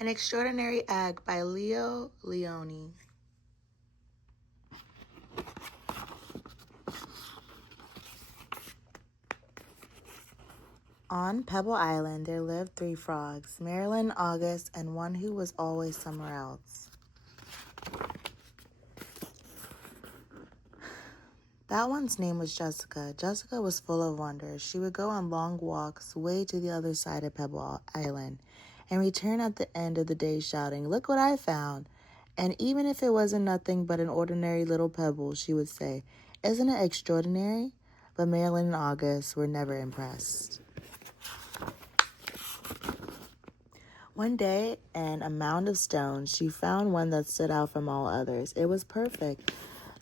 An Extraordinary Egg by Leo Lionni. On Pebble Island, there lived 3 frogs, Marilyn, August, and one who was always somewhere else. That one's name was Jessica. Jessica was full of wonders. She would go on long walks way to the other side of Pebble Island and return at the end of the day shouting, "Look what I found." And even if it wasn't nothing but an ordinary little pebble, she would say, "Isn't it extraordinary?" But Marilyn and August were never impressed. One day, in a mound of stones, she found one that stood out from all others. It was perfect,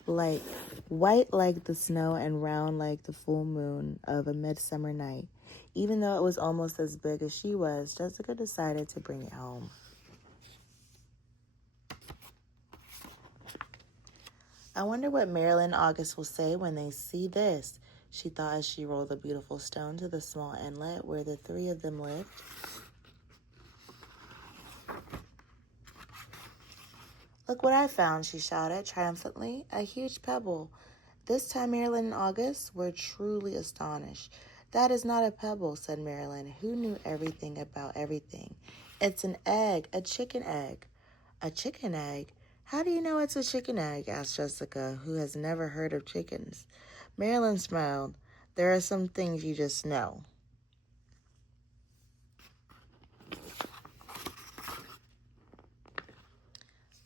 like white like the snow and round like the full moon of a midsummer night. Even though it was almost as big as she was, Jessica decided to bring it home. I wonder what Marilyn and August will say when they see this, she thought as she rolled the beautiful stone to the small inlet where the 3 of them lived. "Look what I found," she shouted triumphantly, "a huge pebble." This time Marilyn and August were truly astonished. "That is not a pebble," said Marilyn, who knew everything about everything. "It's an egg, a chicken egg." "A chicken egg? How do you know it's a chicken egg?" asked Jessica, who has never heard of chickens. Marilyn smiled. "There are some things you just know."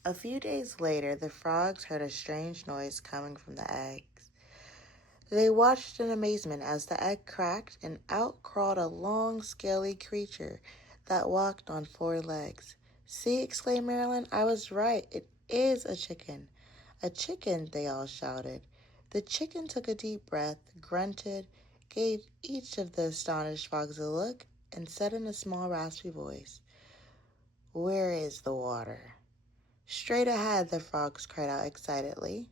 A few days later, the frogs heard a strange noise coming from the eggs. They watched in amazement as the egg cracked and out crawled a long, scaly creature that walked on 4 legs. "See," exclaimed Marilyn, "I was right. It is a chicken." "A chicken," they all shouted. The chicken took a deep breath, grunted, gave each of the astonished frogs a look, and said in a small, raspy voice, "Where is the water?" "Straight ahead," the frogs cried out excitedly.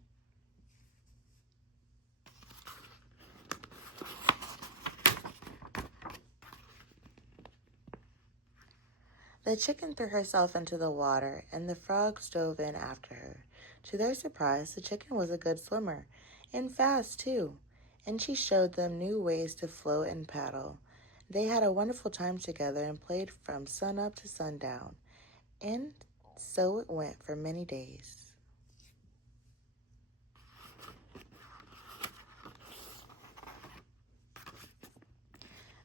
The chicken threw herself into the water, and the frogs dove in after her. To their surprise, the chicken was a good swimmer, and fast, too, and she showed them new ways to float and paddle. They had a wonderful time together and played from sunup to sundown, and so it went for many days.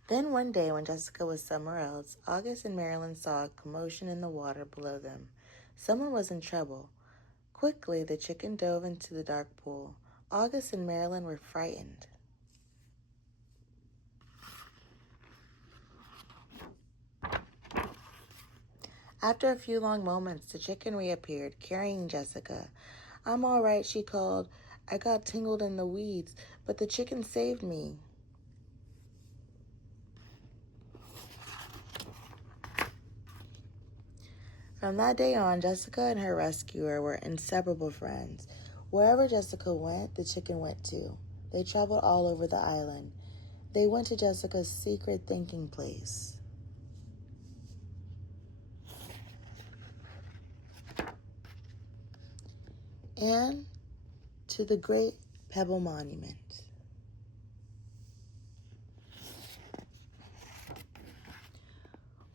Then one day when Jessica was somewhere else, August and Marilyn saw a commotion in the water below them. Someone was in trouble. Quickly, the chicken dove into the dark pool. August and Marilyn were frightened. After a few long moments, the chicken reappeared, carrying Jessica. "I'm all right," she called. "I got tangled in the weeds, but the chicken saved me." From that day on, Jessica and her rescuer were inseparable friends. Wherever Jessica went, the chicken went too. They traveled all over the island. They went to Jessica's secret thinking place, and to the Great Pebble Monument.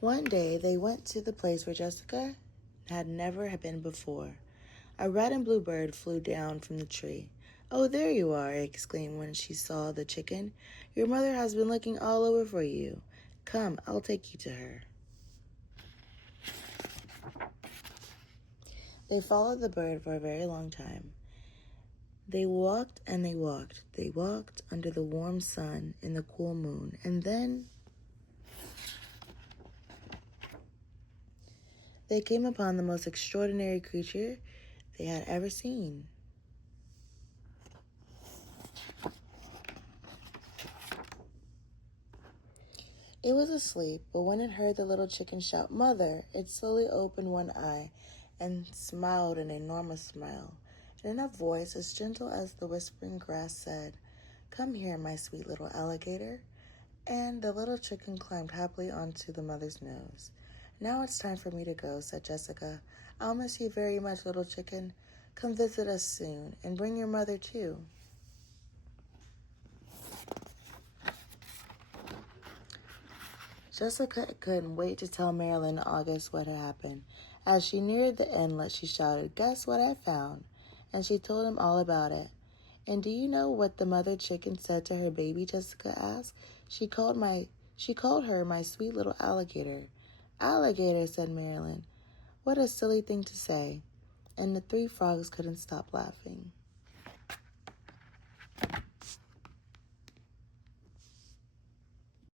One day, they went to the place where Jessica had never been before. A red and blue bird flew down from the tree. "Oh, there you are," exclaimed when she saw the chicken. "Your mother has been looking all over for you. Come, I'll take you to her." They followed the bird for a very long time. They walked and they walked. They walked under the warm sun in the cool moon, and then they came upon the most extraordinary creature they had ever seen. It was asleep, but when it heard the little chicken shout, "Mother," it slowly opened one eye and smiled an enormous smile. And in a voice as gentle as the whispering grass said, "Come here, my sweet little alligator." And the little chicken climbed happily onto the mother's nose. "Now it's time for me to go," said Jessica. "I'll miss you very much, little chicken. Come visit us soon, and bring your mother too." Jessica couldn't wait to tell Marilyn and August what had happened. As she neared the inlet, she shouted, "Guess what I found?" And she told them all about it. "And do you know what the mother chicken said to her baby?" Jessica asked. She called her my sweet little alligator." "Alligator," said Marilyn. "What a silly thing to say." And the three frogs couldn't stop laughing.